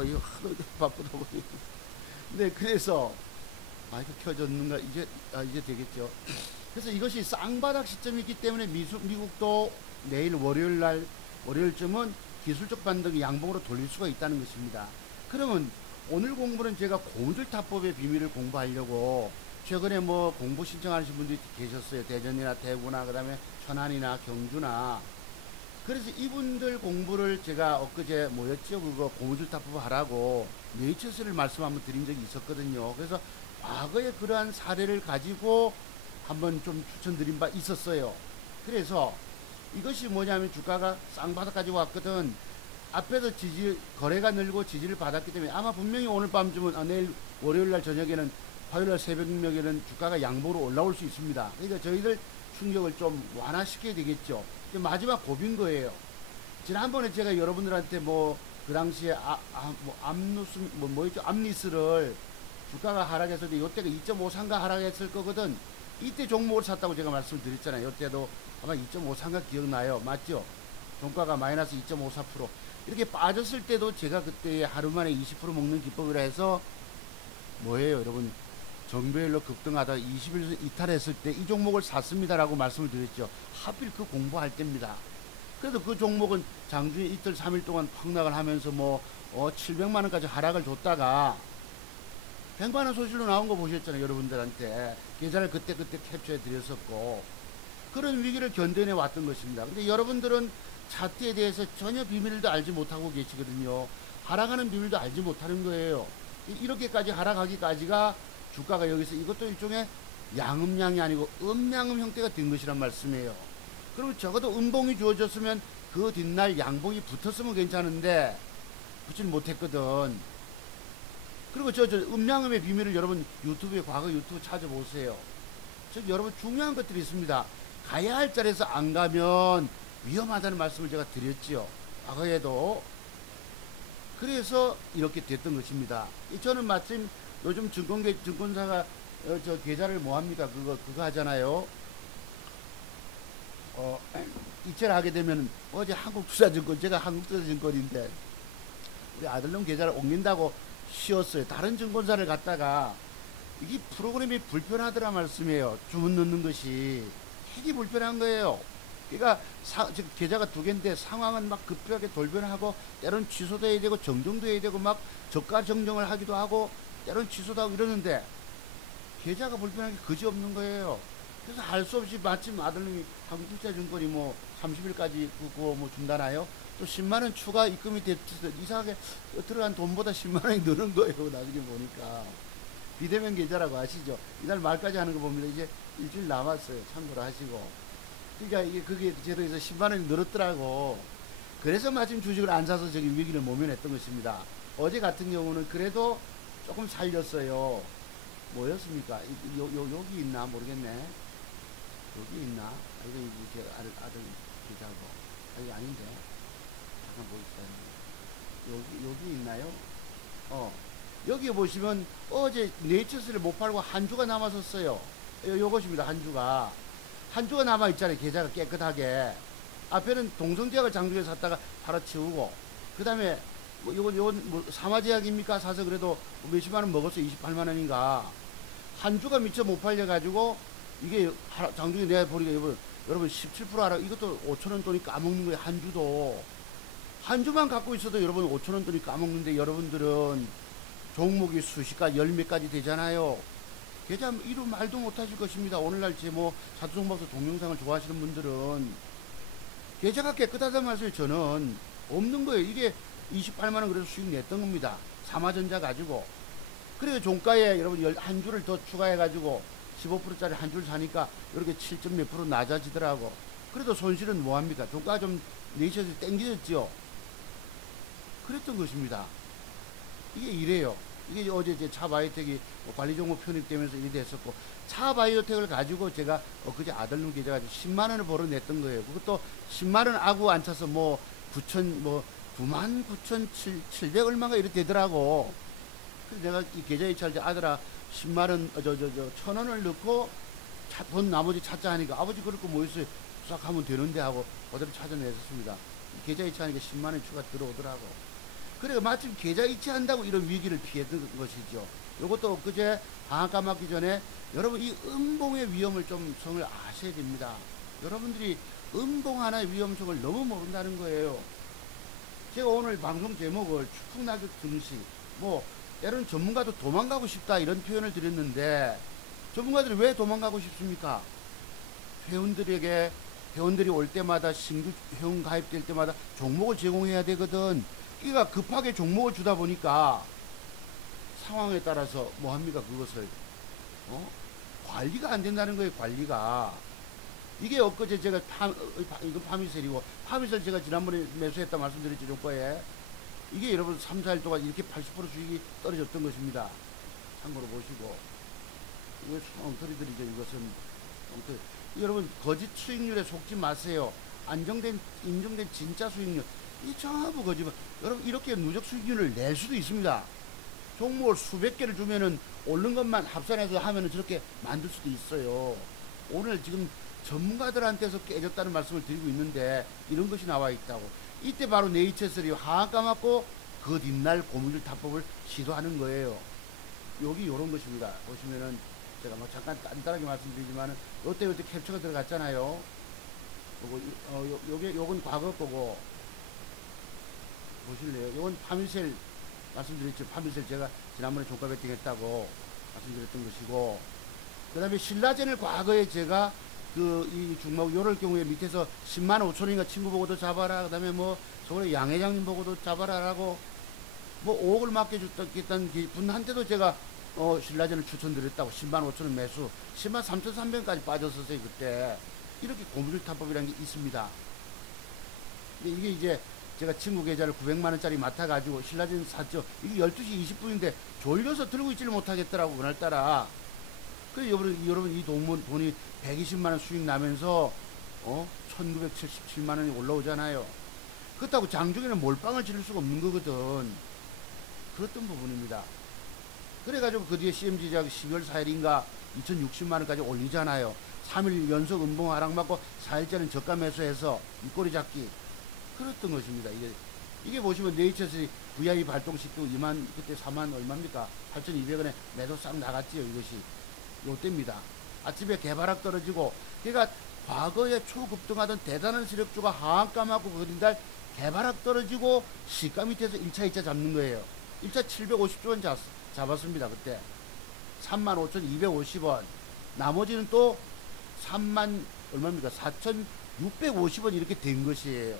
이거 하도 바쁘다 보니. 네, 그래서 마이크 켜졌는가? 이제 되겠죠. 그래서 이것이 쌍바닥 시점이 있기 때문에 미국도 내일 월요일쯤은 기술적 반등이 양봉으로 돌릴 수가 있다는 것입니다. 그러면 오늘 공부는 제가 고무줄타법의 비밀을 공부하려고 최근에 뭐 공부 신청하시는 분들이 계셨어요. 대전이나 대구나 그다음에 천안이나 경주나. 그래서 이분들 공부를 제가 엊그제 뭐였죠? 그거 고무줄타법 하라고 네이처스를 말씀 한번 드린 적이 있었거든요. 그래서 과거에 그러한 사례를 가지고 한번 좀 추천드린 바 있었어요. 그래서 이것이 뭐냐면 주가가 쌍바닥 가지고 왔거든. 앞에서 거래가 늘고 지지를 받았기 때문에 아마 분명히 오늘 밤쯤은 내일 월요일날 저녁에는 화요일날 새벽녘에는 주가가 양보로 올라올 수 있습니다. 그러니까 저희들 충격을 좀 완화시켜야 되겠죠. 마지막 고비인 거예요. 지난번에 제가 여러분들한테 뭐 그 당시에 암리스를 주가가 하락했을 때 이때가 2.53가 하락했을 거거든. 이때 종목을 샀다고 제가 말씀을 드렸잖아요. 이때도 아마 2.53가 기억나요. 맞죠? 종가가 마이너스 2.54%. 이렇게 빠졌을 때도 제가 그때 하루 만에 20% 먹는 기법이라 해서 뭐예요, 여러분? 정배열로 급등하다 20일 이탈했을 때 이 종목을 샀습니다라고 말씀을 드렸죠. 하필 그 공부할 때입니다. 그래도 그 종목은 장중에 이틀 3일 동안 폭락을 하면서 700만원까지 하락을 줬다가 100만원 소실로 나온 거 보셨잖아요. 여러분들한테 계좌를 그때 캡처해 드렸었고 그런 위기를 견뎌내 왔던 것입니다. 근데 여러분들은 차트에 대해서 전혀 비밀도 알지 못하고 계시거든요. 하락하는 비밀도 알지 못하는 거예요. 이렇게까지 하락하기까지가 주가가 여기서 이것도 일종의 양음양이 아니고 음양음 형태가 된 것이란 말씀이에요. 그럼 적어도 음봉이 주어졌으면 그 뒷날 양봉이 붙었으면 괜찮은데 붙질 못했거든. 그리고 저 음양음의 비밀을 여러분 과거 유튜브 찾아보세요. 즉 여러분 중요한 것들이 있습니다. 가야 할 자리에서 안 가면 위험하다는 말씀을 제가 드렸지요. 과거에도. 그래서 이렇게 됐던 것입니다. 저는 마침 요즘 증권사가 저 계좌를 뭐합니까? 그거 하잖아요. 이체를 하게 되면 어제 한국투자증권, 제가 한국투자증권인데 우리 아들놈 계좌를 옮긴다고 쉬었어요. 다른 증권사를 갔다가 이게 프로그램이 불편하더라 말씀이에요. 주문 넣는 것이 되게 불편한 거예요. 그러니까 지금 계좌가 2개인데 상황은 막 급하게 돌변하고 때론 취소도 해야 되고 정정도 해야 되고 막 저가 정정을 하기도 하고 때론 취소도 하고 이러는데 계좌가 불편한 게 그지없는 거예요. 그래서 할 수 없이 마침 아들님이 한국투자증권이 30일까지 그거 준다나요? 또 10만원 추가 입금이 됐어. 이상하게 들어간 돈보다 10만원이 느는 거예요. 나중에 보니까. 비대면 계좌라고 아시죠? 이달 말까지 하는 거 봅니다. 이제 일주일 남았어요. 참고로 하시고. 그러니까 그게 제도에서 10만원이 늘었더라고. 그래서 마침 주식을 안 사서 저기 위기를 모면했던 것입니다. 어제 같은 경우는 그래도 조금 살렸어요. 뭐였습니까? 여기 있나 모르겠네. 여기 있나? 이거 제 아들 계좌고. 이게 아닌데. 잠깐 보겠습니다. 여기 있나요? 여기 보시면 어제 네이처스를 못 팔고 한 주가 남았었어요. 요것입니다. 한 주가 남아 있잖아요. 계좌가 깨끗하게. 앞에는 동성제약을 장중에 샀다가 팔아치우고, 그 다음에 요건 사마제약입니까? 사서 그래도 몇십만원 먹었어요. 28만원인가. 한 주가 미처 못 팔려가지고 이게 장중에 내가 보니까 여러분 17% 하라. 이것도 5천원 돈이 까먹는 거예요. 한 주도. 한 주만 갖고 있어도 여러분 5천원 돈이 까먹는데 여러분들은 종목이 수시가 열 몇 가지 되잖아요. 계좌 이루 말도 못하실 것입니다. 오늘날 제 사주종박사 동영상을 좋아하시는 분들은 계좌가 깨끗하다는 말씀을 저는 없는 거예요. 이게 28만원 그래도 수익 냈던 겁니다. 삼화전자 가지고. 그래서 종가에 여러분 한 주를 더 추가해가지고 15%짜리 한 줄 사니까 이렇게 7점 몇 프로 낮아지더라고. 그래도 손실은 뭐합니까? 종가가 좀 내셔서 땡겨졌죠. 그랬던 것입니다. 이게 이래요. 이게 어제 제 차바이오텍이 관리 종목 편입되면서 일이 됐었고, 차바이오텍을 가지고 제가 그제 아들놈 계좌 가지고 10만원을 벌어냈던 거예요. 그것도 10만원 아구 안 차서 99,700 얼마가 이렇게 되더라고. 그래서 내가 이 계좌 이체할 때 아들아 10만원 1,000원을 넣고 돈 나머지 찾자 하니까 아버지 그럴 거 뭐 있어요. 싹 하면 되는데 하고 그대로 찾아냈었습니다. 계좌 이체하니까 10만원 추가 들어오더라고. 그래 마침 계좌 이체한다고 이런 위기를 피했던 것이죠. 이것도 엊그제 방학가 맞기 전에 여러분 이 음봉의 위험을 좀 성을 아셔야 됩니다. 여러분들이 음봉 하나의 위험성을 너무 모른다는 거예요. 제가 오늘 방송 제목을 축풍낙엽 증시, 뭐 때로는 전문가도 도망가고 싶다 이런 표현을 드렸는데, 전문가들이 왜 도망가고 싶습니까? 회원들이 올 때마다 신규 회원 가입될 때마다 종목을 제공해야 되거든. 그러니까 급하게 종목을 주다 보니까 상황에 따라서 뭐 합니까? 그것을 관리가 안 된다는 거예요. 관리가. 이게 엊그제 제가 이거 파미셀이고, 파미셀 제가 지난번에 매수했다 말씀드렸죠. 조과에 이게 여러분 3, 4일 동안 이렇게 80% 수익이 떨어졌던 것입니다. 참고로 보시고. 이거 엉터리들이죠. 이것은 엉터리. 여러분 거짓 수익률에 속지 마세요. 인정된 진짜 수익률, 이 전부 거짓말. 여러분 이렇게 누적 수익률을 낼 수도 있습니다. 종목을 수백 개를 주면은 오른 것만 합산해서 하면은 저렇게 만들 수도 있어요. 오늘 지금 전문가들한테서 깨졌다는 말씀을 드리고 있는데 이런 것이 나와 있다고. 이때 바로 네이처셀이 하한가 맞고 그 뒷날 고무줄 타법을 시도하는 거예요. 여기 요런 것입니다. 보시면은 제가 뭐 잠깐 간단하게 말씀드리지만은 요때 캡처가 들어갔잖아요. 요건 과거 거고, 보실래요? 요건 파미셀 말씀드렸죠. 파미셀 제가 지난번에 종가 베팅 했다고 말씀드렸던 것이고, 그 다음에 신라젠을 과거에 제가 이 중목 요럴 경우에 밑에서 10만 5천원인가 친구 보고도 잡아라, 그 다음에 뭐 서울의 양 회장님 보고도 잡아라 라고 뭐 5억을 맡겨줬던 분한테도 제가 신라젠을 추천드렸다고. 10만 5천원 매수, 10만 3,300원까지 빠졌었어요 그때. 이렇게 고무줄 타법이라는 게 있습니다. 이게 이제 제가 친구 계좌를 900만원짜리 맡아가지고 신라젠 샀죠. 이게 12시 20분인데 졸려서 들고 있지를 못하겠더라고 그날따라. 그래서 여러분 이 돈이 120만원 수익 나면서 1977만원이 올라오잖아요. 그렇다고 장중에는 몰빵을 지를 수가 없는 거거든. 그랬던 부분입니다. 그래가지고 그 뒤에 CMG제약 12월 4일인가 2060만원까지 올리잖아요. 3일 연속 음봉 하락받고 4일째는 저가 매수해서 윗꼬리 잡기. 그랬던 것입니다. 이게 보시면 네이처스 VI 발동시키고 그때 4만 얼마입니까? 8,200원에 매도 싹 나갔지요. 이것이 요때입니다. 아침에 개발학 떨어지고, 그러니까 과거에 초급등하던 대단한 세력주가 하한가 맞고 그린달 개발학 떨어지고 시가 밑에서 1차 2차 잡는 거예요. 1차 750조원 잡았습니다. 그때 35,250원, 나머지는 또 3만 얼마입니까? 4,650원 이렇게 된 것이에요.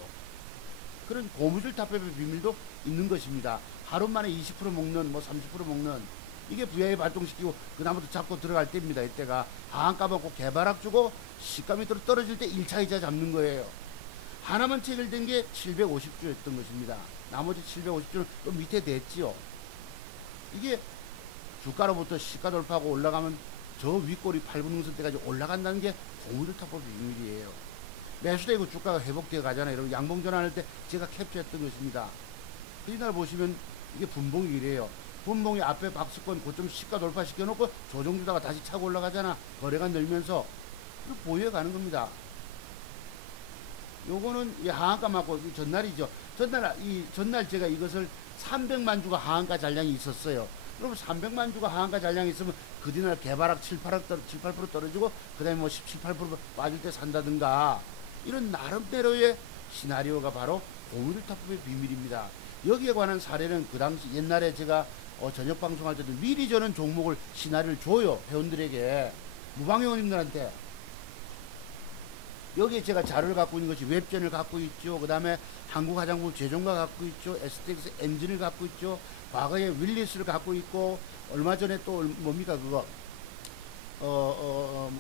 그런 고무줄 타법의 비밀도 있는 것입니다. 하루 만에 20% 먹는, 뭐 30% 먹는, 이게 VI 발동시키고 그 다음부터 잡고 들어갈 때입니다. 이때가 하한가 먹고 개발학 주고 시가 밑으로 떨어질 때 1차 2차 잡는 거예요. 하나만 체결된 게 750조였던 것입니다. 나머지 750조는 또 밑에 됐지요. 이게 주가로부터 시가 돌파하고 올라가면 저 윗꼬리 8분 응선 때까지 올라간다는 게 고무줄 타법의 비밀이에요. 매수되고 주가가 회복되어 가잖아요. 여러분 양봉 전환할 때 제가 캡처했던 것입니다. 이날 보시면 이게 분봉이 이래요. 분봉이 앞에 박스권 고점 시가 돌파 시켜놓고 조정주다가 다시 차고 올라가잖아. 거래가 늘면서 보유해 가는 겁니다. 요거는 하한가 맞고 전날이죠. 전날 제가 이것을 300만 주가 하한가 잔량이 있었어요. 그럼 300만 주가 하한가 잔량이 있으면 그 뒤날 개발학 7, 8% 떨어지고 그 다음에 뭐 17, 18% 빠질 때 산다든가, 이런 나름대로의 시나리오가 바로 고무줄 타법의 비밀입니다. 여기에 관한 사례는 그 당시 옛날에 제가 저녁 방송할 때도 미리 저는 종목을 시나리오를 줘요. 회원들에게, 무방회원님들한테. 여기에 제가 자료를 갖고 있는 것이 웹전을 갖고 있죠. 그 다음에 한국화장품 제조가 갖고 있죠. STX 엔진을 갖고 있죠. 과거에 윌리스를 갖고 있고, 얼마 전에 또 뭡니까 그거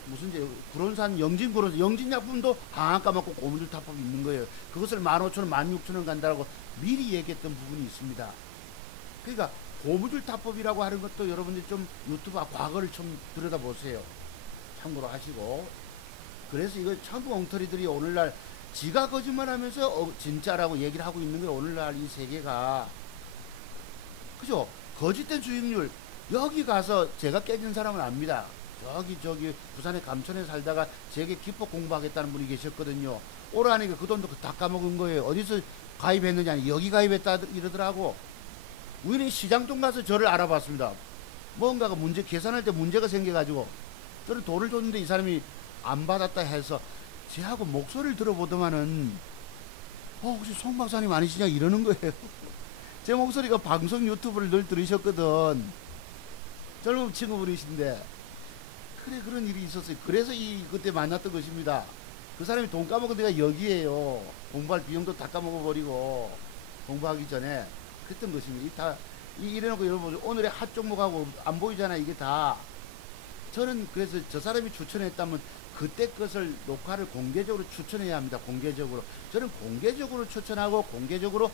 무슨 구론산 영진약품도 하한가 맞고 고무줄 타법이 있는 거예요. 그것을 15,000원 16,000원 간다고 미리 얘기했던 부분이 있습니다. 그러니까 고무줄 타법이라고 하는 것도 여러분들이 좀 유튜브 과거를 좀 들여다보세요. 참고로 하시고. 그래서 이거 전부 엉터리들이 오늘날 지가 거짓말하면서 진짜라고 얘기를 하고 있는 거예요. 오늘날 이 세계가. 그죠? 거짓된 수익률. 여기 가서 제가 깨진 사람은 압니다. 저기 부산의 감천에 살다가 제게 기법 공부하겠다는 분이 계셨거든요. 오라니까 그 돈도 다 까먹은 거예요. 어디서 가입했느냐, 여기 가입했다 이러더라고. 우연히 시장통 가서 저를 알아봤습니다. 뭔가가 문제, 계산할 때 문제가 생겨가지고, 저는 돈을 줬는데 이 사람이 안 받았다 해서, 제하고 목소리를 들어보더만은, 혹시 송 박사님 아니시냐 이러는 거예요. 제 목소리가 방송 유튜브를 늘 들으셨거든. 젊은 친구분이신데, 그래, 그런 일이 있었어요. 그래서 그때 만났던 것입니다. 그 사람이 돈 까먹은 데가 여기에요. 공부할 비용도 다 까먹어버리고, 공부하기 전에. 그랬던 것입니다. 이래놓고 여러분, 오늘의 핫 종목하고 안 보이잖아, 이게 다. 저는 그래서 저 사람이 추천했다면, 그때 것을 녹화를 공개적으로 추천해야 합니다. 공개적으로. 저는 공개적으로 추천하고, 공개적으로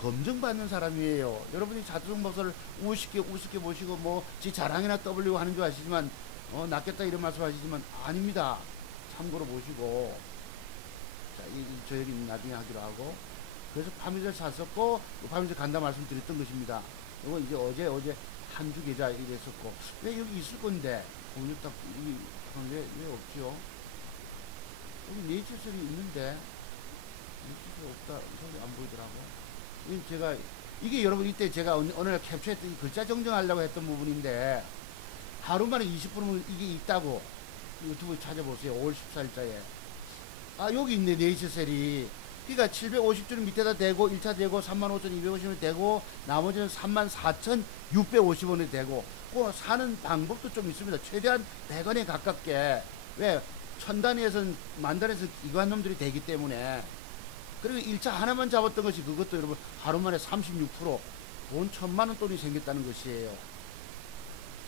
검증받는 사람이에요. 여러분이 자두성 박사를 우습게 보시고, 뭐, 지 자랑이나 떠벌리고 하는 줄 아시지만, 낫겠다 이런 말씀 하시지만, 아닙니다. 참고로 보시고. 자, 저 얘기 나중에 하기로 하고. 그래서 파미를 샀었고, 파미를 간다 말씀드렸던 것입니다. 이거 이제 어제 한주 계좌 이랬었고, 왜 여기 있을 건데, 공유 딱, 왜 없지요? 여기 네이처설이 있는데, 네이처설이 없다, 소리 안 보이더라고. 이게 여러분 이때 제가 어느 날 캡처했던 글자 정정하려고 했던 부분인데, 하루 만에 20%면 이게 있다고 유튜브에 찾아보세요. 5월 14일자에. 아, 여기 있네, 네이처셀이. 그러니까 750주는 밑에다 대고 1차 대고 35,250원이 되고 나머지는 34,650원이 되고 그 사는 방법도 좀 있습니다. 최대한 100원에 가깝게. 왜? 1000단위에서는 만단위에서 이거한 놈들이 되기 때문에. 그리고 1차 하나만 잡았던 것이 그것도 여러분 하루 만에 36%, 돈 1000만원 돈이 생겼다는 것이에요.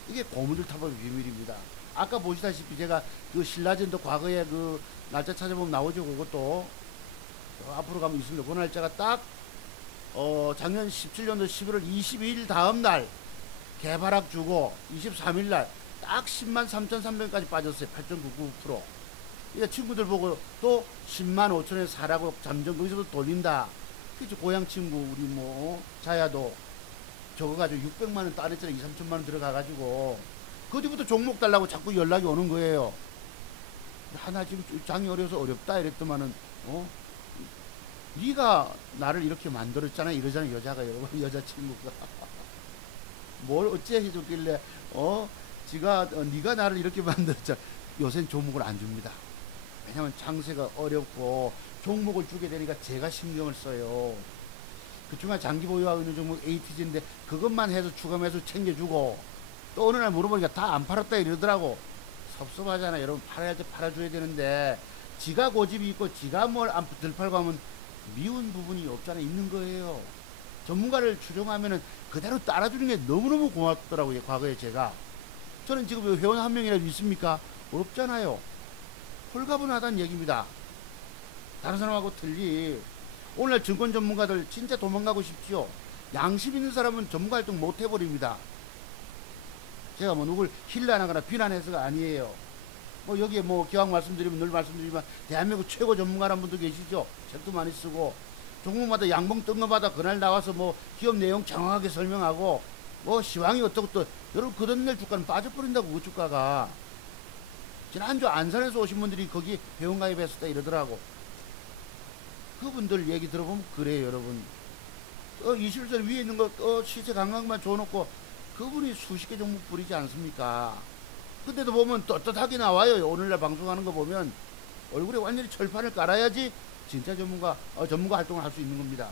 이게 고문들 탑업의 비밀입니다. 아까 보시다시피 제가 그 신라젠도 과거에 그 날짜 찾아보면 나오죠. 그것도 앞으로 가면 있습니다. 그 날짜가 딱 작년 17년도 11월 22일 다음날 개발학 주고 23일날 딱 103,300원까지 빠졌어요. 8.99%. 그러니까 친구들 보고 또 105,000원에 사라고 잠정 거기서도 돌린다. 그치, 고향 친구 우리 뭐 자야도 저거 가지고 600만원 따냈잖아. 2,3천만원 들어가가지고 그 뒤부터 종목 달라고 자꾸 연락이 오는 거예요. 나 지금 장이 어려서 어렵다 이랬더만은 네가 나를 이렇게 만들었잖아 이러잖아. 여자가 여러분, 여자친구가 뭘 어째 해줬길래 네가 나를 이렇게 만들었잖아. 요새는 종목을 안 줍니다. 왜냐면 장세가 어렵고 종목을 주게 되니까 제가 신경을 써요. 그중간 장기 보유하고 있는 종목 ATG인데 그것만 해서 추가 매수 챙겨주고 또 어느 날 물어보니까 다 안 팔았다 이러더라고. 섭섭하잖아. 여러분 팔아야 할 때 팔아줘야 되는데 지가 고집이 있고 지가 뭘 덜 팔고 하면 미운 부분이 없잖아. 있는 거예요. 전문가를 추종하면은 그대로 따라주는 게 너무너무 고맙더라고요. 과거에 저는 지금 회원 한 명이라도 있습니까? 없잖아요. 홀가분하다는 얘기입니다. 다른 사람하고 틀리. 오늘날 증권 전문가들 진짜 도망가고 싶지요. 양심 있는 사람은 전문가 활동 못 해버립니다. 제가 뭐 누굴 힐난하거나 비난해서가 아니에요. 뭐 여기에 뭐 기왕 말씀드리면 늘 말씀드리지만 대한민국 최고 전문가라는 분도 계시죠. 책도 많이 쓰고 종목마다 양봉 뜬 거마다 그날 나와서 뭐 기업 내용 정확하게 설명하고 뭐 시황이 어떻고 또 여러분 그 돈 낼 주가는 빠져버린다고 그 주가가. 지난주 안산에서 오신 분들이 거기 회원가입했었다 이러더라고. 그분들 얘기 들어보면 그래요 여러분. 21선 위에 있는 거 시세 감각만 줘놓고 그분이 수십 개 종목 부리지 않습니까? 근데도 보면 떳떳하게 나와요. 오늘날 방송하는 거 보면 얼굴에 완전히 철판을 깔아야지 진짜 전문가 활동을 할 수 있는 겁니다.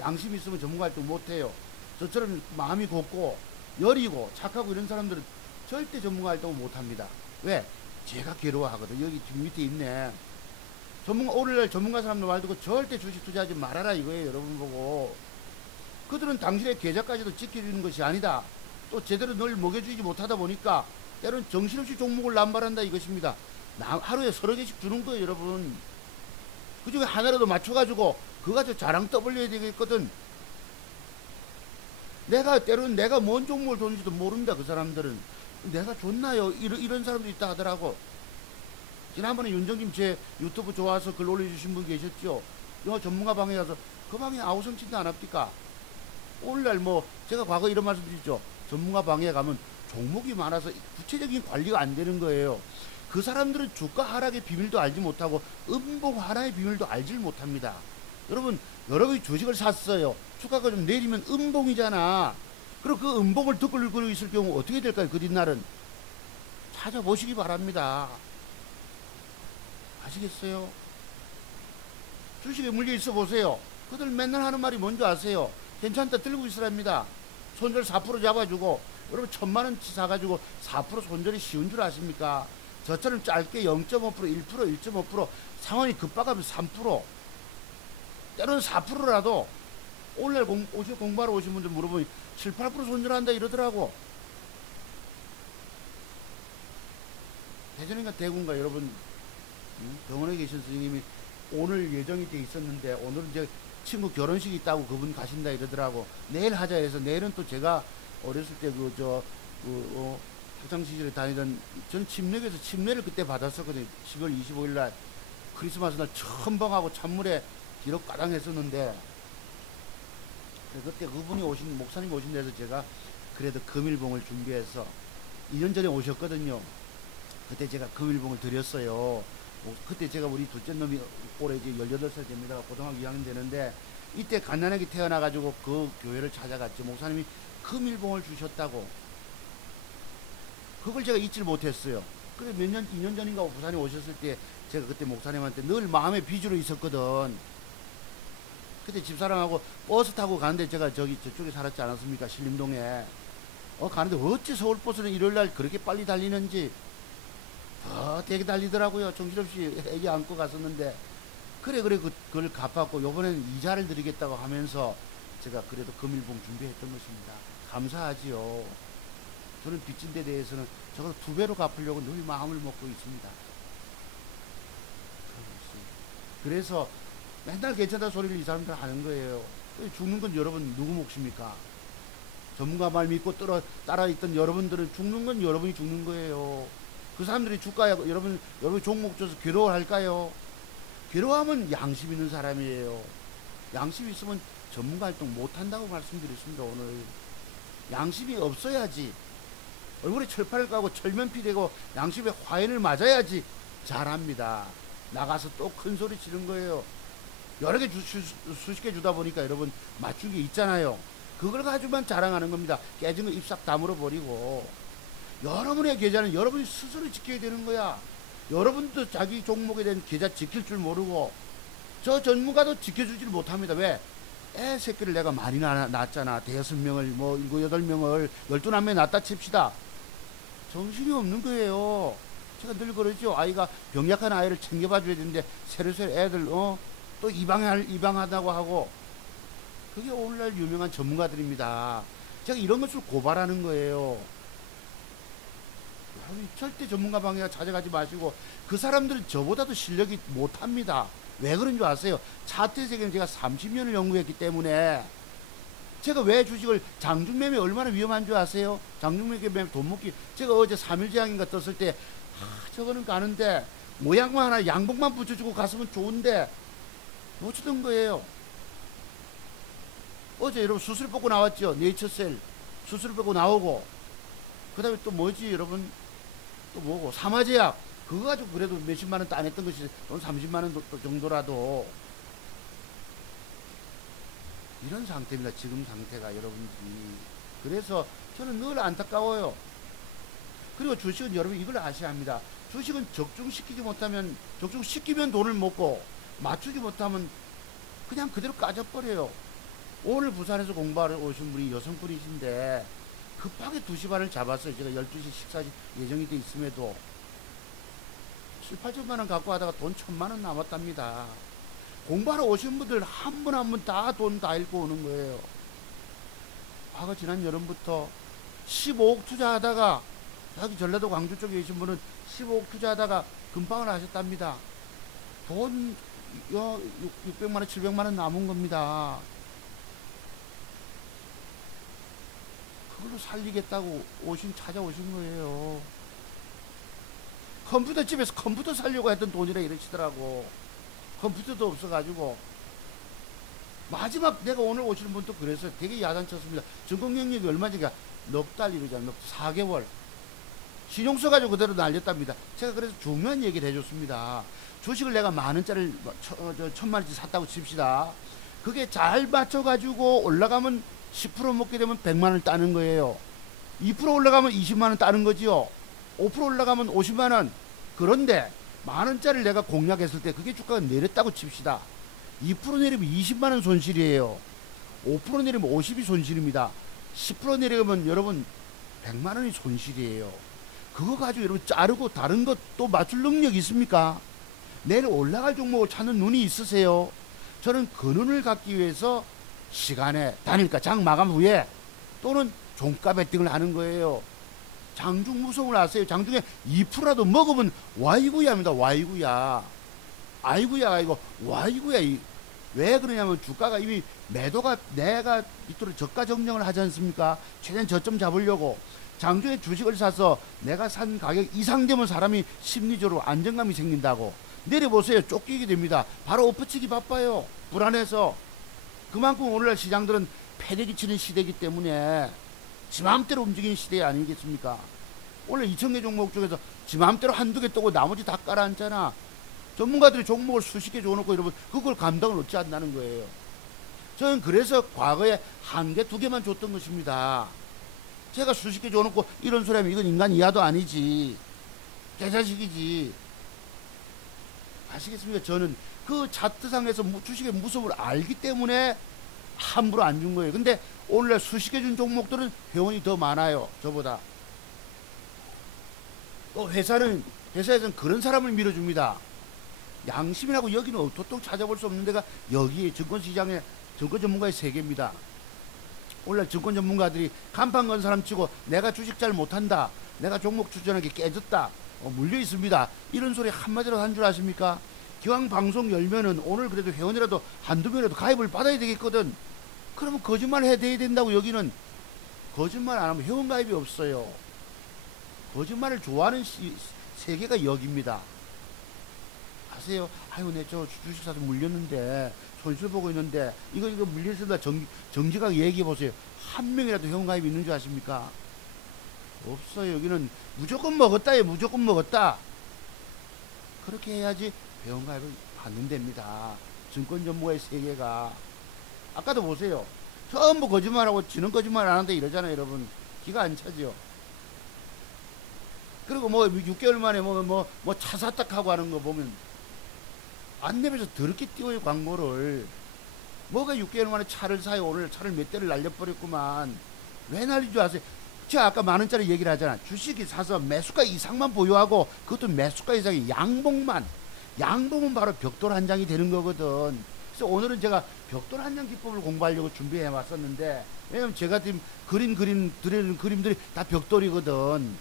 양심 있으면 전문가 활동 못해요. 저처럼 마음이 곱고 여리고 착하고 이런 사람들은 절대 전문가 활동을 못합니다. 왜? 제가 괴로워하거든. 여기 밑에 있네. 오늘날 전문가 사람들 말 듣고 절대 주식 투자하지 말아라 이거예요. 여러분 보고. 그들은 당신의 계좌까지도 지켜주는 것이 아니다. 또 제대로 널 먹여주지 못하다 보니까 때로는 정신없이 종목을 남발한다 이것입니다. 하루에 서너 개씩 주는 거예요 여러분. 그 중에 하나라도 맞춰가지고 그거 가지고 자랑 떠벌려야 되겠거든. 때로는 내가 뭔 종목을 줬는지도 모릅니다. 그 사람들은. 내가 줬나요? 이런 사람도 있다 하더라고. 지난번에 윤정님 제 유튜브 좋아서 글 올려주신 분 계셨죠? 전문가 방에 가서 그 방에 아우성치도 안 합니까? 오늘날 뭐 제가 과거 이런 말씀 드렸죠. 전문가 방에 가면 종목이 많아서 구체적인 관리가 안 되는 거예요. 그 사람들은 주가 하락의 비밀도 알지 못하고 음봉 하락의 비밀도 알지 못합니다. 여러분, 여러분이 주식을 샀어요. 주가가 좀 내리면 음봉이잖아. 그리고 그 음봉을 듣고 있을 경우 어떻게 될까요? 그 뒷날은 찾아보시기 바랍니다. 아시겠어요? 주식에 물려 있어 보세요. 그들 맨날 하는 말이 뭔지 아세요? 괜찮다, 들고 있으랍니다. 손절 4% 잡아주고, 여러분 1000만원치 사가지고 4% 손절이 쉬운 줄 아십니까? 저처럼 짧게 0.5%, 1%, 1.5%, 상황이 급박하면 3%, 때로는 4%라도 오늘날 공부하러 오신 분들 물어보니 7, 8% 손절한다 이러더라고. 대전인가 대구인가 여러분, 병원에 계신 선생님이 오늘 예정이 돼 있었는데 오늘은 이제 친구 결혼식이 있다고 그분 가신다 이러더라고. 내일 하자 해서, 내일은 또 제가 어렸을 때 학창시절에 다니던, 저는 침례교에서 침례를 그때 받았었거든요. 10월 25일 날 크리스마스 날 첨벙하고 찬물에 기록 가당 했었는데, 그때 그분이 목사님 오신 데서 제가 그래도 금일봉을 준비해서 2년 전에 오셨거든요. 그때 제가 금일봉을 드렸어요. 그때 제가 우리 둘째 놈이 올해 이제 18살 됩니다. 고등학교 2학년 되는데, 이때 가난하게 태어나가지고 그 교회를 찾아갔죠. 목사님이 금일봉을 주셨다고. 그걸 제가 잊지를 못했어요. 그래 2년 전인가 부산에 오셨을 때 제가 그때 목사님한테 늘 마음의 비주로 있었거든. 그때 집사람하고 버스 타고 가는데, 제가 저쪽에 살았지 않았습니까? 신림동에. 가는데 어찌 서울버스는 일요일날 그렇게 빨리 달리는지 되게 달리더라고요. 정신없이 애기 안고 갔었는데, 그래 그걸 갚았고 요번에는 이자를 드리겠다고 하면서 제가 그래도 금일봉 준비했던 것입니다. 감사하지요. 저는 빚진 데 대해서는 저걸 2배로 갚으려고 늘 마음을 먹고 있습니다. 그래서 맨날 괜찮다 소리를 이 사람들 하는 거예요. 죽는 건 여러분 누구 몫입니까? 전문가 말 믿고 따라있던 여러분들은 죽는 건 여러분이 죽는 거예요. 그 사람들이 주가에 여러분 종목 줘서 괴로워할까요? 괴로워하면 양심 있는 사람이에요. 양심이 있으면 전문가 활동 못한다고 말씀드렸습니다. 오늘 양심이 없어야지, 얼굴에 철판을 까고 철면피 되고 양심에 화인을 맞아야지 잘합니다. 나가서 또 큰 소리 치는 거예요. 여러 개 수십 개 주다 보니까 여러분 맞춘 게 있잖아요. 그걸 가지고만 자랑하는 겁니다. 깨진 거 입싹 다물어 버리고, 여러분의 계좌는 여러분이 스스로 지켜야 되는 거야. 여러분도 자기 종목에 대한 계좌 지킬 줄 모르고, 저 전문가도 지켜주질 못합니다. 왜? 애 새끼를 내가 많이 낳았잖아. 5명을, 7, 8명을 12남매 낳았다 칩시다. 정신이 없는 거예요. 제가 늘 그러죠. 아이가 병약한 아이를 챙겨봐줘야 되는데 새로 애들 또 입양하다고 하고. 그게 오늘날 유명한 전문가들입니다. 제가 이런 것을 고발하는 거예요. 절대 전문가 방에 찾아가지 마시고, 그 사람들은 저보다도 실력이 못합니다. 왜 그런 줄 아세요? 차트세계는 제가 30년을 연구했기 때문에. 제가 왜 주식을, 장중매매 얼마나 위험한 줄 아세요? 장중매매 돈 먹기. 제가 어제 3일제한인가 떴을 때 저거는 가는데 모양만 하나 양복만 붙여주고 갔으면 좋은데 못 주던 거예요. 어제 여러분 수술 뽑고 나왔죠. 네이처셀 수술 뽑고 나오고, 그 다음에 또 뭐지 여러분, 또 뭐고 사마제약, 그거 가지고 그래도 몇십만원 따냈던 것이 돈 30만원 정도라도. 이런 상태입니다. 지금 상태가 여러분들이. 그래서 저는 늘 안타까워요. 그리고 주식은 여러분 이걸 아셔야 합니다. 주식은 적중시키면 돈을 먹고, 맞추지 못하면 그냥 그대로 까져버려요. 오늘 부산에서 공부하러 오신 분이 여성분이신데 급하게 2시 반을 잡았어요. 제가 12시 식사 예정이 돼 있음에도 7, 8천만원 갖고 하다가 돈 1000만원 남았답니다. 공부하러 오신 분들 한 분 한 분 다 돈 다 잃고 오는 거예요. 과거 지난 여름부터 15억 투자하다가, 여기 전라도 광주 쪽에 계신 분은 15억 투자하다가 금방을 하셨답니다. 돈 600만원 700만원 남은 겁니다. 그걸로 살리겠다고 찾아오신 거예요. 컴퓨터집에서 컴퓨터 살려고 했던 돈이라 이러시더라고. 컴퓨터도 없어가지고. 마지막 내가 오늘 오시는 분도 그래서 되게 야단쳤습니다. 전공 영역이 얼마지가 넉 달 이루잖아. 4개월. 신용서 가지고 그대로 날렸답니다. 제가 그래서 중요한 얘기를 해줬습니다. 주식을 내가 만 원짜리를 1,000만 원치 샀다고 칩시다. 그게 잘 맞춰가지고 올라가면 10% 먹게 되면 100만 원을 따는 거예요. 2% 올라가면 20만 원 따는 거지요. 5% 올라가면 50만 원. 그런데 만 원짜리를 내가 공략했을 때 그게 주가가 내렸다고 칩시다. 2% 내리면 20만 원 손실이에요. 5% 내리면 50이 손실입니다. 10% 내리면 여러분 100만 원이 손실이에요. 그거 가지고 여러분 자르고 다른 것 또 맞출 능력 있습니까? 내일 올라갈 종목을 찾는 눈이 있으세요? 저는 그 눈을 갖기 위해서 시간에 단일가 장 마감 후에 또는 종가 베팅을 하는 거예요. 장중 무서움을 아세요? 장중에 2%라도 먹으면 와이구야입니다. 와이구야. 아이구야가 아니고 와이구야. 왜 그러냐면 주가가 이미 매도가 내가 이토록 저가 정정을 하지 않습니까? 최대한 저점 잡으려고. 장중에 주식을 사서 내가 산 가격 이상 되면 사람이 심리적으로 안정감이 생긴다고. 내려보세요. 쫓기게 됩니다. 바로 엎어치기 바빠요. 불안해서. 그만큼 오늘날 시장들은 패대기 치는 시대이기 때문에 지 맘대로 움직이는 시대 아니겠습니까? 원래 2,000개 종목 중에서 지 맘대로 한두 개 뜨고 나머지 다 깔아앉잖아. 전문가들이 종목을 수십 개 줘놓고 여러분 그걸 감당을 어찌 한다는 거예요. 저는 그래서 과거에 한 개, 두 개만 줬던 것입니다. 제가 수십 개 줘놓고 이런 소리 하면 이건 인간 이하도 아니지. 개자식이지. 아시겠습니까? 저는 그 차트상에서 주식의 무서움을 알기 때문에 함부로 안 준 거예요. 근데 오늘날 수십 개 준 종목들은 회원이 더 많아요. 저보다. 회사에서는 그런 사람을 밀어줍니다. 양심이라고 여기는 도통 찾아볼 수 없는 데가 여기에 증권시장에 증권 전문가의 세계입니다. 오늘날 증권 전문가들이 간판 건 사람 치고 내가 주식 잘 못한다. 내가 종목 추천하기 깨졌다. 물려 있습니다. 이런 소리 한마디로 한 줄 아십니까? 기왕 방송 열면은 오늘 그래도 회원이라도 한두 명이라도 가입을 받아야 되겠거든. 그러면 거짓말 해야 된다고. 여기는 거짓말 안 하면 회원 가입이 없어요. 거짓말을 좋아하는 세계가 여기입니다. 아세요? 아유, 내 저 주식 사서 물렸는데 손실 보고 있는데 이거 물렸습니다. 정직하게 얘기해 보세요. 한 명이라도 회원 가입이 있는 줄 아십니까? 없어요. 여기는 무조건 먹었다예요. 무조건 먹었다. 그렇게 해야지 회원 가입을 받는 데입니다. 증권 전문가의 세계가. 아까도 보세요. 전부 거짓말하고 지는 거짓말 안 하는데 이러잖아요. 여러분 기가 안 차죠. 그리고 뭐 6개월 만에 차 샀다 하고 하는 거 보면 안 내면서 더럽게 띄워요. 광고를. 뭐가 6개월 만에 차를 사요. 오늘 차를 몇 대를 날려버렸구만. 왜 날린 줄 아세요? 제가 아까 만 원짜리 얘기를 하잖아. 주식이 사서 매수가 이상만 보유하고 그것도 매수가 이상이 양봉만. 양봉은 바로 벽돌 한 장이 되는 거거든. 그래서 오늘은 제가 벽돌 한 장 기법을 공부하려고 준비해 왔었는데, 왜냐면 제가 지금 드리는 그림들이 다 벽돌이거든.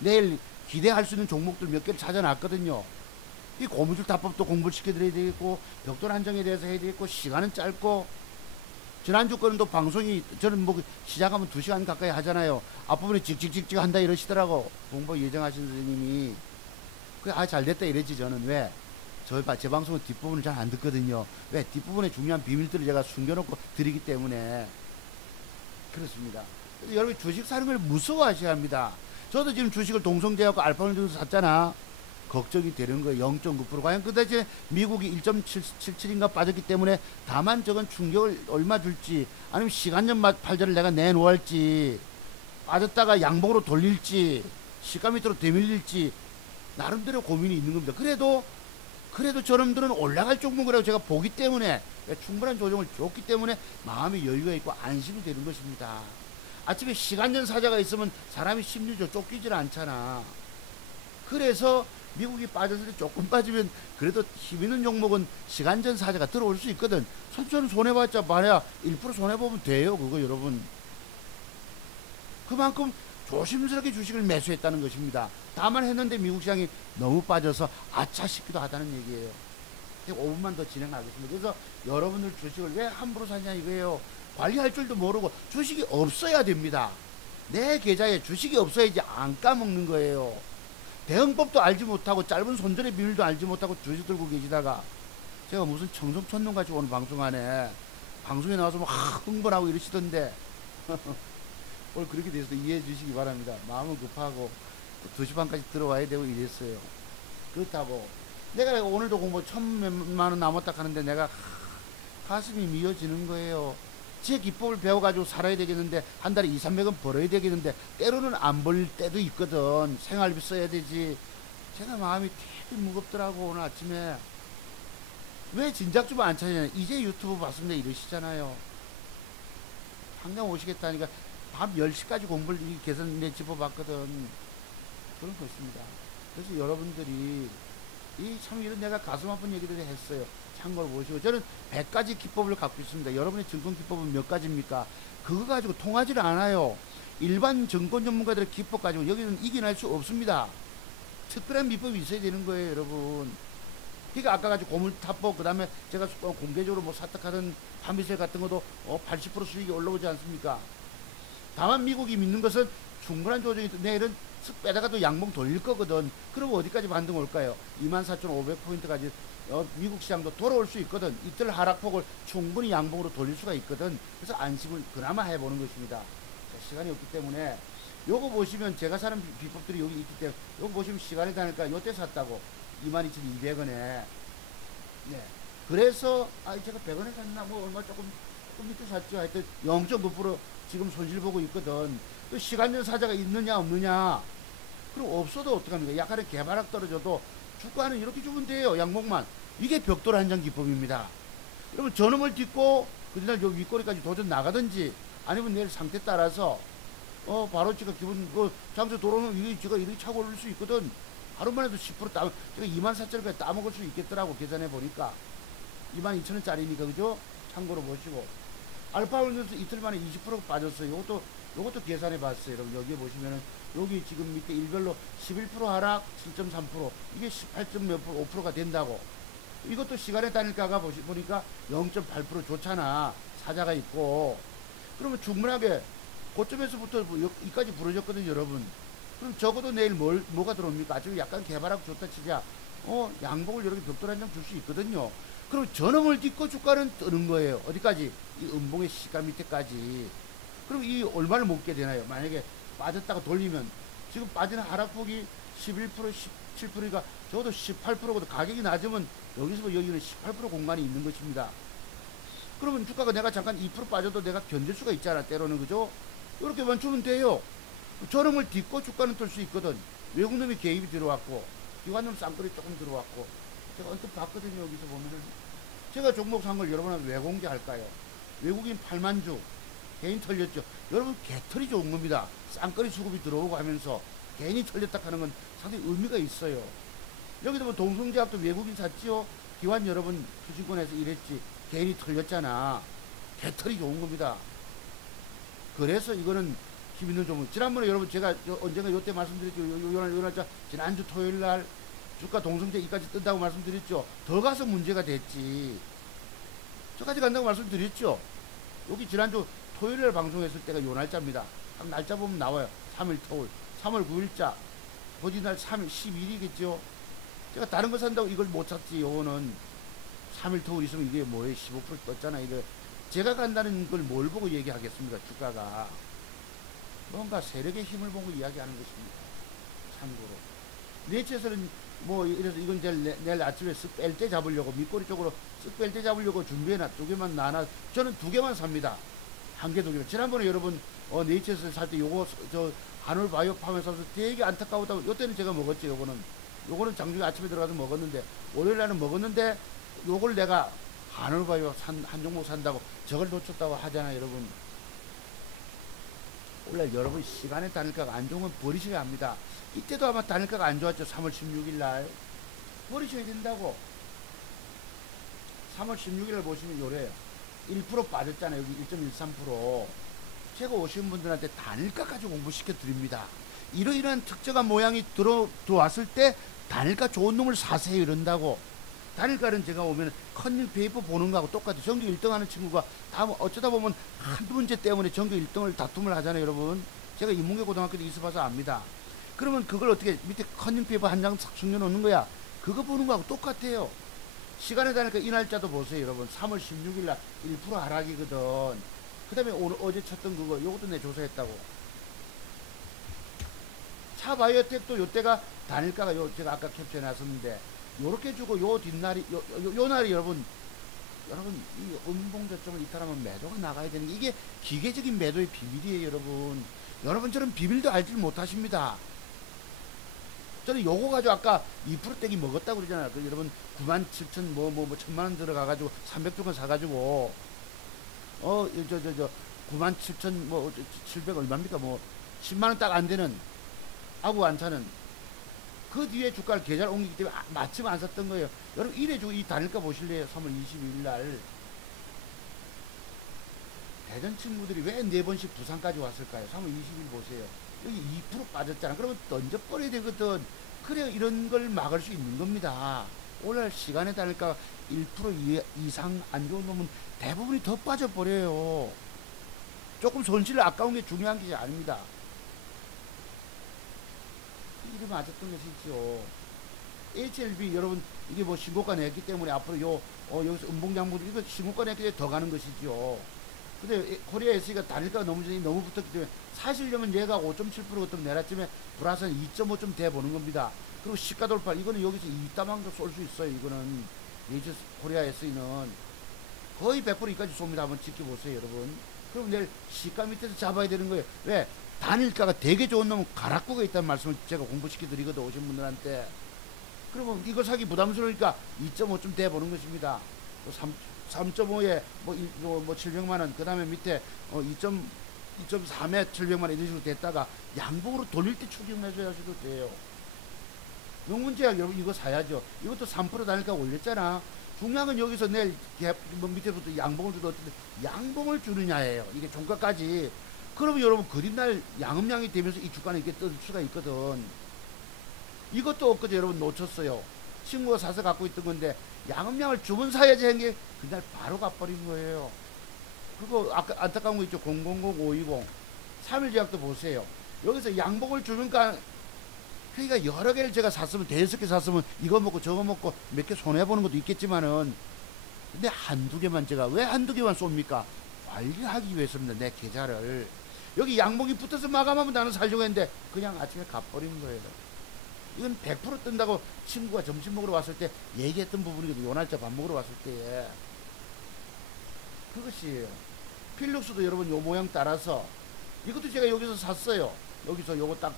내일 기대할 수 있는 종목들 몇 개를 찾아놨거든요. 이 고무줄 타법도 공부를 시켜드려야 되겠고, 벽돌 한 장에 대해서 해야 되겠고, 시간은 짧고. 지난주 거는 또 방송이, 저는 뭐 시작하면 2시간 가까이 하잖아요. 앞부분에 찍찍찍찍 한다 이러시더라고. 공부 예정하신 선생님이. 잘 됐다 이랬지. 저는. 왜? 제 방송은 뒷부분을 잘 안 듣거든요. 왜? 뒷부분에 중요한 비밀들을 제가 숨겨놓고 드리기 때문에. 그렇습니다. 여러분 주식 사는 걸 무서워하셔야 합니다. 저도 지금 주식을 동성제하고 알파론에서 샀잖아. 걱정이 되는 거예요. 0.9%. 과연 그 대신에 미국이 1.77인가 빠졌기 때문에 다만 저건 충격을 얼마 줄지, 아니면 시간전 팔자를 내가 내놓을지, 빠졌다가 양봉으로 돌릴지, 시가 밑으로 되밀릴지 나름대로 고민이 있는 겁니다. 그래도 저놈들은 올라갈 종목이라고 제가 보기 때문에, 충분한 조정을 줬기 때문에 마음이 여유가 있고 안심이 되는 것입니다. 아침에 시간전 사자가 있으면 사람이 심리적으로 쫓기질 않잖아. 그래서 미국이 빠졌을 때 조금 빠지면 그래도 힘 있는 종목은 시간전 사자가 들어올 수 있거든. 선수는 손해봤자 말이야 1% 손해보면 돼요. 그거 여러분. 그만큼 조심스럽게 주식을 매수했다는 것입니다. 다만 했는데 미국 시장이 너무 빠져서 아차 싶기도 하다는 얘기예요. 5분만 더 진행하겠습니다. 그래서 여러분들 주식을 왜 함부로 사냐 이거예요. 관리할 줄도 모르고 주식이 없어야 됩니다. 내 계좌에 주식이 없어야지 안 까먹는 거예요. 대응법도 알지 못하고 짧은 손절의 비밀도 알지 못하고 주식 들고 계시다가 제가 무슨 청성촌놈 같이 오늘 방송에 나와서 막 흥분하고 이러시던데 오늘 그렇게 돼서 이해해 주시기 바랍니다. 마음은 급하고 2시 반까지 들어와야 되고 이랬어요. 그렇다고 내가 오늘도 공부 1,000몇만 원 남았다 하는데 내가 가슴이 미어지는 거예요. 제 기법을 배워가지고 살아야 되겠는데 한 달에 2, 300원 벌어야 되겠는데 때로는 안 벌 때도 있거든. 생활비 써야 되지. 제가 마음이 되게 무겁더라고. 오늘 아침에 왜 진작 좀 안 찾냐. 이제 유튜브 봤습니다 이러시잖아요. 한강 오시겠다니까 밤 10시까지 공부를 개선 내 짚어봤거든. 그런 거 있습니다. 그래서 여러분들이 이 참 이런 내가 가슴 아픈 얘기들을 했어요. 참고로 보시고 저는 100가지 기법을 갖고 있습니다. 여러분의 증권 기법은 몇 가지입니까? 그거 가지고 통하지를 않아요. 일반 증권 전문가들의 기법 가지고 여기는 이겨낼 수 없습니다. 특별한 비법이 있어야 되는 거예요, 여러분. 그러니까 아까 가지고 고물탑법, 그 다음에 제가 공개적으로 뭐 사탁하던 판비세 같은 것도 80% 수익이 올라오지 않습니까? 다만 미국이 믿는 것은 충분한 조정이 내일은 쓱 빼다가도 양봉 돌릴 거거든. 그럼 어디까지 반등 올까요? 24,500포인트까지 미국 시장도 돌아올 수 있거든. 이틀 하락폭을 충분히 양봉으로 돌릴 수가 있거든. 그래서 안심을 그나마 해보는 것입니다. 자, 시간이 없기 때문에 요거 보시면 제가 사는 비법들이 여기 있기 때문에 요거 보시면 시간이 다니까 요때 샀다고 22,200원에 네. 그래서 제가 100원에 샀나 뭐 얼마 조금 밑에 샀죠. 하여튼 0.9% 지금 손실 보고 있거든. 또 시간전 사자가 있느냐 없느냐. 그럼 없어도 어떡합니까? 약간의 개발학 떨어져도 주가는 이렇게 주면 돼요. 양봉만. 이게 벽돌 한장 기법입니다. 그러면 저놈을 딛고 그날 요 윗꼬리까지 도전 나가든지 아니면 내일 상태 따라서 바로 제가 기분 잠시 돌아오면 이게 제가 이렇게 차고 오를 수 있거든. 하루만 해도 10% 따, 제가 24,000원까지 따먹을 수 있겠더라고. 계산해 보니까 22,000원짜리니까 그죠? 참고로 보시고 알파올면서 이틀 만에 20% 빠졌어요. 요것도 계산해 봤어요. 여러분 여기 보시면은 여기 지금 밑에 일별로 11% 하락 7.3% 이게 18. 몇 %, 5%가 된다고. 이것도 시간에 다닐까가 보니까 0.8% 좋잖아. 사자가 있고. 그러면 충분하게 고점에서부터 이까지 부러졌거든요, 여러분. 그럼 적어도 내일 뭐가 들어옵니까? 아침에 약간 개발하고 좋다 치자. 양봉을 이렇게 벽돌 한 장 줄 수 있거든요. 그럼 저놈을 딛고 주가는 뜨는 거예요. 어디까지? 이 음봉의 시가 밑에까지. 그럼 이 얼마를 먹게 되나요? 만약에 빠졌다가 돌리면 지금 빠지는 하락폭이 11%, 17%가 적어도 18%거든. 가격이 낮으면 여기서 여기는 18% 공간이 있는 것입니다. 그러면 주가가 내가 잠깐 2% 빠져도 내가 견딜 수가 있잖아. 때로는 그죠? 이렇게만 주면 돼요. 저놈을 딛고 주가는 뜰 수 있거든. 외국놈이 개입이 들어왔고 기관놈 쌍끌이 조금 들어왔고 제가 언뜻 봤거든요. 여기서 보면은 제가 종목 산 걸 여러분한테 왜 공개할까요? 외국인 8만주 개인 털렸죠. 여러분 개털이 좋은 겁니다. 쌍끌이 수급이 들어오고 하면서 개인이 털렸다 하는 건 상당히 의미가 있어요. 여기도 뭐 동성제약도 외국인 샀지요. 기관 여러분 투신권에서 일했지. 개인이 털렸잖아. 개털이 좋은 겁니다. 그래서 이거는 힘 있는 종목. 지난번에 여러분 제가 언젠가 요때 말씀드렸죠. 요 날짜 지난주 토요일날 주가 동성제 이까지 뜬다고 말씀드렸죠. 더 가서 문제가 됐지. 저까지 간다고 말씀드렸죠. 여기 지난주 토요일날 방송했을 때가 요 날짜입니다. 각 날짜 보면 나와요. 3일 토요일 3월 9일자 거짓날 3일 10일이겠죠. 제가 다른 거 산다고 이걸 못 샀지. 요거는 3일 토요일 있으면 이게 뭐예요? 15% 떴잖아. 이거 제가 간다는 걸 뭘 보고 얘기하겠습니까? 주가가 뭔가 세력의 힘을 보고 이야기하는 것입니다. 참고로 네이처에서는 뭐 이래서 이건 내일 아침에 쓱 뺄 때 잡으려고 밑꼬리 쪽으로 쓱 뺄 때 잡으려고 준비해놔. 2개만 나눠. 저는 2개만 삽니다. 1개 2개. 지난번에 여러분 네이처에서 살 때 요거 저 한올 바이오 팜에 사서 되게 안타까웠다고. 요때는 제가 먹었죠. 요거는 장중에 아침에 들어가서 먹었는데 월요일날은 먹었는데 요걸 내가 한올 바이오 한 종목 산다고 저걸 놓쳤다고 하잖아요. 여러분 원래 여러분 시간에 단일가가 안 좋으면 버리셔야 합니다. 이때도 아마 단일가가 안 좋았죠. 3월 16일날 버리셔야 된다고. 3월 16일날 보시면 요래요. 1% 빠졌잖아요. 여기 1.13%. 제가 오신 분들한테 단일가까지 공부시켜 드립니다. 이러이러한 특정한 모양이 들어왔을 때 단일가 좋은 놈을 사세요 이런다고. 단일가는 제가 오면 컨닝 페이퍼 보는 거하고 똑같아요. 전교 1등 하는 친구가 다음 어쩌다 보면 한두 문제 때문에 전교 1등을 다툼을 하잖아요. 여러분 제가 인문계 고등학교도 있어봐서 압니다. 그러면 그걸 어떻게 밑에 컨닝 페이퍼 한 장 싹 숨겨놓는 거야. 그거 보는 거하고 똑같아요. 시간에 다니까 이 날짜도 보세요. 여러분 3월 16일날 1% 하락이거든. 그 다음에 어제 쳤던 그거 요것도 내 조사했다고. 차바이오텍도 요때가 단일가가 요 제가 아까 캡처해 놨었는데 요렇게 주고 요 뒷날이 요 날이 여러분 이 음봉 저점을 이탈하면 매도가 나가야 되는 게 이게 기계적인 매도의 비밀이에요. 여러분처럼 비밀도 알지 못하십니다. 저는 요거 가지고 아까 2%떼기 먹었다고 그러잖아요. 그 여러분 97,000 뭐 1000만원 들어가가지고 300주간 사가지고 97,000 뭐 700 얼마입니까? 뭐 10만원 딱 안되는 아구 안차는 그 뒤에 주가를 계좌를 옮기기 때문에 마침 안 샀던 거예요. 여러분 이래주고 이 단일가 보실래요? 3월 22일 날 대전 친구들이 왜 4번씩 부산까지 왔을까요? 3월 20일 보세요. 여기 2% 빠졌잖아. 그러면 던져버려야 되거든. 그래야 이런 걸 막을 수 있는 겁니다. 오늘 시간에 단일가 1% 이상 안 좋은 놈은 대부분이 더 빠져버려요. 조금 손실 아까운 게 중요한 게 아닙니다. 이리 맞았던 것이죠. HLB 여러분 이게 뭐 신고가 냈기 때문에 앞으로 여기서 음봉장부도 이거 신고가 냈기 때문에 더 가는 것이죠. 근데 코리아 SE가 단일가가 너무 붙었기 때문에 사실려면 얘가 5.7% 내놨지만 불화산 2.5좀 돼보는 겁니다. 그리고 시가 돌파 이거는 여기서 2다방도 쏠 수 있어요. 이거는 코리아 SE는 거의 100%까지 쏩니다. 한번 지켜보세요 여러분. 그럼 내일 시가 밑에서 잡아야 되는 거예요. 왜? 단일가가 되게 좋은 놈은 가락구가 있다는 말씀을 제가 공부시켜 드리거든 오신 분들한테. 그러면 이거 사기 부담스러우니까 2.5좀 돼보는 것입니다. 3.5에 뭐 700만원 그 다음에 밑에 2.3에 700만원 이런 식으로 됐다가 양봉으로 돌릴 때 추격해줘야 하셔도 돼요. 명문제약 여러분 이거 사야죠. 이것도 3% 단일가 올렸잖아. 중요한 건 여기서 내일 뭐 밑에부터 양봉을 주도 어쨌든 양봉을 주느냐예요. 이게 종가까지. 그러면 여러분 그림날 양음량이 되면서 이 주가는 이렇게 뜰 수가 있거든. 이것도 엊그제 여러분 놓쳤어요. 친구가 사서 갖고 있던 건데 양음량을 주문 사야지 한 게 그날 바로 가버린 거예요. 그리고 아까 안타까운 거 있죠. 000520 3일제약도 보세요. 여기서 양봉을 주니까 그러니까 여러 개를 제가 샀으면 5개 샀으면 이거 먹고 저거 먹고 몇 개 손해보는 것도 있겠지만은 근데 한두 개만 제가 왜 한두 개만 쏩니까? 관리하기 위해서입니다. 내 계좌를. 여기 양봉이 붙어서 마감하면 나는 살려고 했는데 그냥 아침에 가버린 거예요. 이건 100% 뜬다고 친구가 점심 먹으러 왔을 때 얘기했던 부분이거든요. 요 날짜 밥 먹으러 왔을 때에. 그것이에요. 필룩스도 여러분 요 모양 따라서 이것도 제가 여기서 샀어요. 여기서 요거 딱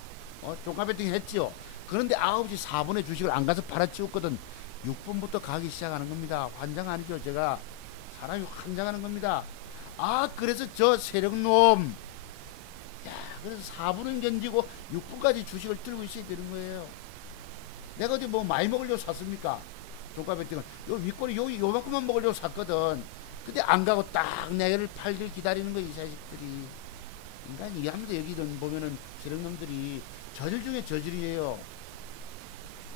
종가 배팅 했지요. 그런데 9시 4분에 주식을 안 가서 팔아치웠거든. 6분부터 가기 시작하는 겁니다. 환장 아니죠. 제가 사람이 환장하는 겁니다. 그래서 저 세력놈 그래서 4분은 견디고 6분까지 주식을 들고 있어야 되는 거예요. 내가 어디 뭐 많이 먹으려고 샀습니까? 종가 배팅을 요 윗골이 요만큼만 먹으려고 샀거든. 근데 안 가고 딱 내를 팔길 기다리는 거야. 이 자식들이. 인간이 이해합니다. 여기 보면은 세력놈들이 저질 중에 저질이에요.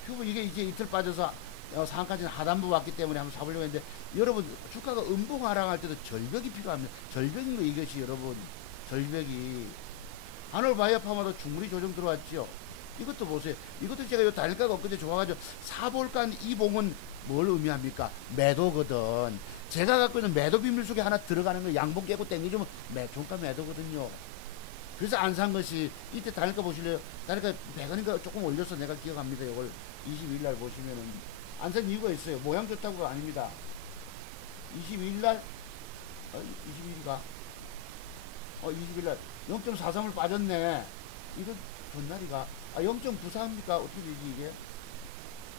그리고 이게 이제 이틀 빠져서 상한까지는 하단부 왔기 때문에 한번 사보려고 했는데 여러분 주가가 음봉 하락할 때도 절벽이 필요합니다. 절벽인 거 이것이 여러분 절벽이. 한올바이오파마도 충분히 조정 들어왔죠. 이것도 보세요. 이것도 제가 요 단일가가 엊그제 좋아가지고 사볼까 이 봉은 뭘 의미합니까? 매도거든. 제가 갖고 있는 매도 비밀 속에 하나 들어가는 거 양봉 깨고 땡겨주면 종가 매도거든요. 그래서 안 산 것이 이때 단일가 보실래요? 단일가 100원인가 조금 올려서 내가 기억합니다. 이걸 22일날 보시면은 안 산 이유가 있어요. 모양 좋다고가 아닙니다. 22일날 22일가 20일날 0.43을 빠졌네. 이거 전날이가 0.94입니까? 어떻게 되지 이게?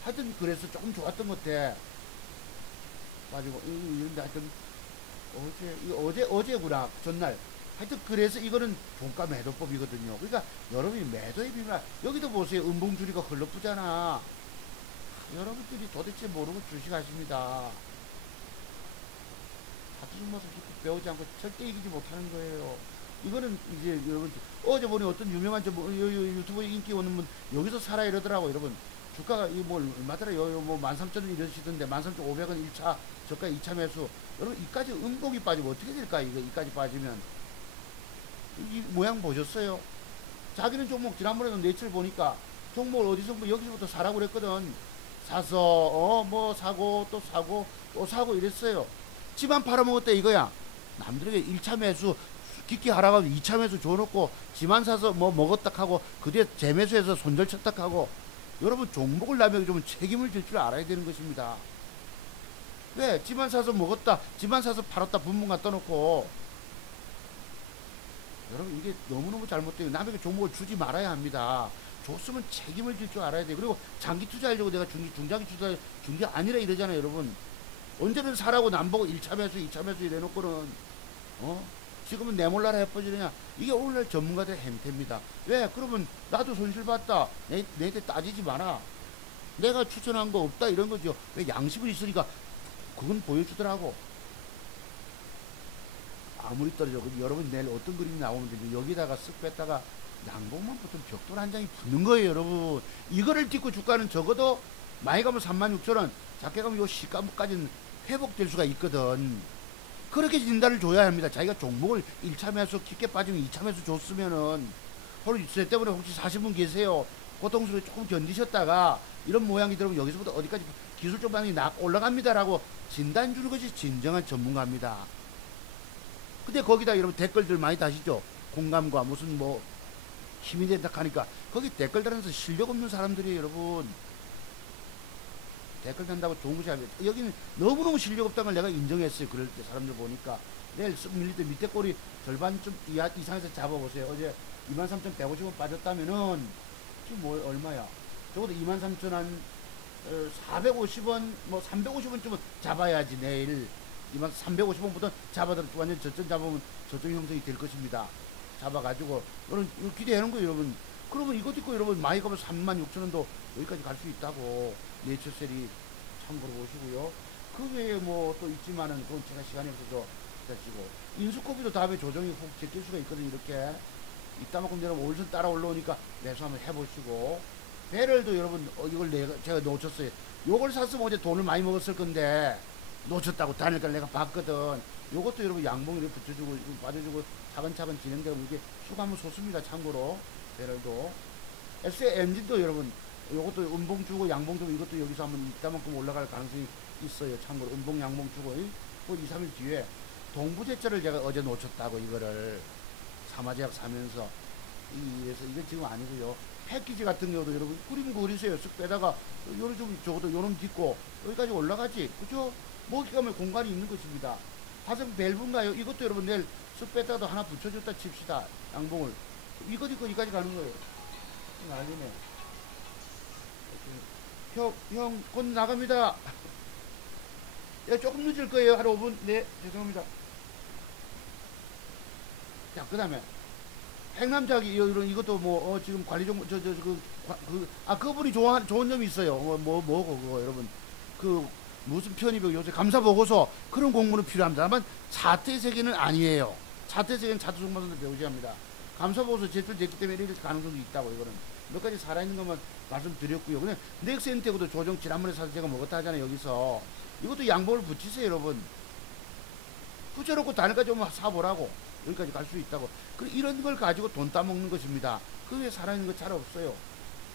하여튼 그래서 조금 좋았던 것 같아. 빠지고 이런데 하여튼 어제구나 전날. 하여튼 그래서 이거는 종가 매도법이거든요. 그러니까 여러분이 매도의 비밀 여기도 보세요. 음봉줄이가 흘러쁘잖아. 여러분들이 도대체 모르고 주식하십니다. 같은 모습 배우지 않고 절대 이기지 못하는 거예요. 이거는 이제 여러분 어제 보니 어떤 유명한 유튜브에 인기 오는 분 여기서 사라 이러더라고. 여러분 주가가 이뭐 얼마더라 뭐 13,000원 이러시던데 13,500원 1차 저가 2차 매수. 여러분 이까지 음봉이 빠지면 어떻게 될까? 이까지 빠지면 이 모양 보셨어요? 자기는 종목 지난번에도 내칠 보니까 종목을 어디서 뭐 여기서부터 사라고 그랬거든. 사서 뭐 사고 또 사고 또 사고 이랬어요. 집안 팔아먹었다 이거야. 남들에게 1차 매수 기기 하라고 2차 매수 줘놓고 지만 사서 뭐 먹었다 하고 그 뒤에 재매수해서 손절 쳤다 하고 여러분 종목을 나면 좀 책임을 질 줄 알아야 되는 것입니다. 왜? 지만 사서 먹었다 지만 사서 팔았다 분문가 떠놓고 여러분 이게 너무너무 잘못돼요. 남에게 종목을 주지 말아야 합니다. 줬으면 책임을 질 줄 알아야 돼요. 그리고 장기 투자하려고 내가 중장기 투자 준 게 아니라 이러잖아요. 여러분 언제든 사라고 남보고 1차 매수 2차 매수 이래놓고는 지금은 내 몰라라 해버리느냐. 이게 오늘날 전문가들의 행태입니다. 왜? 그러면 나도 손실봤다 내한테 따지지 마라. 내가 추천한 거 없다 이런 거죠. 왜? 양심은 있으니까 그건 보여주더라고. 아무리 떨어져. 여러분 내일 어떤 그림이 나오는데 여기다가 쓱 뺐다가 양봉만 보통 벽돌 한 장이 붙는 거예요. 여러분 이거를 딛고 주가는 적어도 많이 가면 36,000원 작게 가면 요 시가까지는 회복될 수가 있거든. 그렇게 진단을 줘야 합니다. 자기가 종목을 1차 매수 깊게 빠지면 2차 매수 줬으면은 오늘 제 때문에 혹시 사신 분 계세요. 고통스럽게 조금 견디셨다가 이런 모양이 들으면 여기서부터 어디까지 기술적 방향이 올라갑니다라고 진단 주는 것이 진정한 전문가입니다. 근데 거기다 여러분 댓글들 많이 다시죠. 공감과 무슨 뭐 힘이 된다 하니까 거기 댓글 달아서 실력 없는 사람들이에요. 여러분 댓글 단다고 좋은 것이 아니에요. 여기는 너무너무 실력 없다는 걸 내가 인정했어요. 그럴 때 사람들 보니까 내일 쓱 밀릴 때 밑에 꼬리 절반쯤 이상에서 잡아보세요. 어제 23,150원 빠졌다면은 지금 뭐 얼마야? 적어도 23,000 한 450원 뭐 350원쯤은 잡아야지. 내일 350원부터 잡아도 완전 저점 잡으면 저점 형성이 될 것입니다. 잡아가지고 여러분 이거 기대하는 거예요. 여러분 그러면 이것 있고 여러분 많이 가면 36,000원도 여기까지 갈 수 있다고. 내추셀이 참고로 보시고요. 그 외에 뭐 또 있지만은 그건 제가 시간이 없어서 다시고 인수코비도 다음에 조정이 훅 제낄 수가 있거든요. 이렇게 이따만큼 여러분 올선 따라 올라오니까 매수 한번 해보시고 배럴도 여러분 이걸 제가 놓쳤어요. 요걸 샀으면 어제 돈을 많이 먹었을 건데 놓쳤다고 다니까 내가 봤거든. 요것도 여러분 양봉 이렇게 붙여주고 빠져주고 차근차근 진행되고 이게 수감은 좋습니다. 참고로 배럴도 SNG도 여러분 요것도 음봉 주고 양봉 주고 이것도 여기서 한번 이따만큼 올라갈 가능성이 있어요. 참고로 음봉 양봉 주고 그 2, 3일 뒤에 동부제철을 제가 어제 놓쳤다고. 이거를 사마제약 사면서 그래서 이게 지금 아니고요. 패키지 같은 경우도 여러분 꾸리면 그리세요. 쓱 빼다가 요런 좀 적어도 요놈 딛고 여기까지 올라가지 그죠? 먹기 가면 공간이 있는 것입니다. 화성 밸브인가요? 이것도 여러분 내일 쓱 빼다가도 하나 붙여줬다 칩시다. 양봉을 이거 딛고 여기까지 가는 거예요. 난리네. 형, 곧 나갑니다. 야, 조금 늦을 거예요. 한 5분. 네, 죄송합니다. 자, 그 다음에, 행남자기, 이것도 뭐, 지금 관리 정보, 그분이 좋은 점이 있어요. 그거, 여러분. 무슨 편입이고 요새 감사보고서 그런 공부는 필요합니다. 다만, 차트의 세계는 아니에요. 차트의 세계는 차트 정보선들 배우셔야 합니다. 감사보고서 제출됐기 때문에 이럴 가능성도 있다고, 이거는. 몇 가지 살아있는 것만 말씀드렸고요. 그냥 넥센테고도 조정 지난번에 사서 제가 먹었다 하잖아요. 여기서 이것도 양봉을 붙이세요. 여러분 붙여놓고 단일까지 오면 사보라고. 여기까지 갈 수 있다고. 이런 걸 가지고 돈 따먹는 것입니다. 그 외에 살아있는 거 잘 없어요.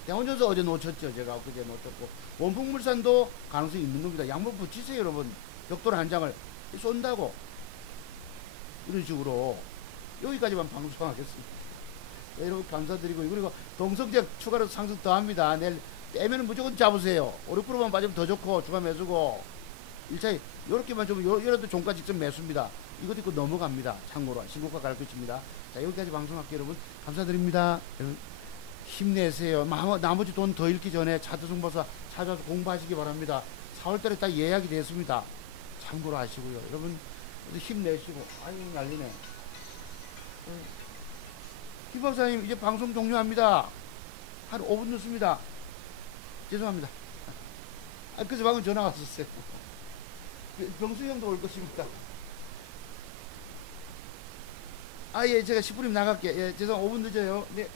대원전서 어제 놓쳤죠. 제가 엊그제 놓쳤고 원풍물산도 가능성이 있는 겁니다. 양봉 붙이세요. 여러분 벽돌 한 장을 쏜다고. 이런 식으로 여기까지만 방송하겠습니다. 여러분 감사드리고 그리고 동성제 추가로 상승 더합니다. 내일 떼면은 무조건 잡으세요. 5,6%만 빠지면 더 좋고 주가 매수고 1차에 요렇게만 좀 요래도 종가 직접 매수입니다. 이것 있고 넘어갑니다. 참고로 신고가 갈 것입니다. 자 여기까지 방송할게요. 여러분 감사드립니다. 여러분 힘내세요. 나머지 돈 더 잃기 전에 차트승보사 찾아서 공부하시기 바랍니다. 4월달에 딱 예약이 됐습니다. 참고로 하시고요. 여러분 힘내시고 아유 난리네. 김 박사님 이제 방송 종료합니다. 한 5분 늦습니다. 죄송합니다. 그래서 방금 전화 왔었어요. 병수 형도 올 것입니다. 예, 제가 10분이면 나갈게. 예, 죄송 5분 늦어요. 네.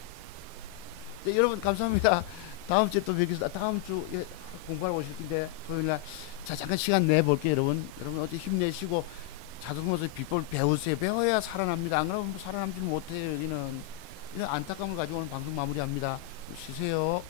네, 여러분 감사합니다. 다음 주에 또 뵙겠습니다. 다음 주 예, 공부하러 오실 텐데 토요일날 자 잠깐 시간 내볼게요. 여러분 어떻게 힘내시고 자동차에서 비법 배우세요. 배워야 살아납니다. 안 그러면 살아남지는 못해요. 여기는 이런 안타까움을 가지고 오늘 방송 마무리합니다. 쉬세요.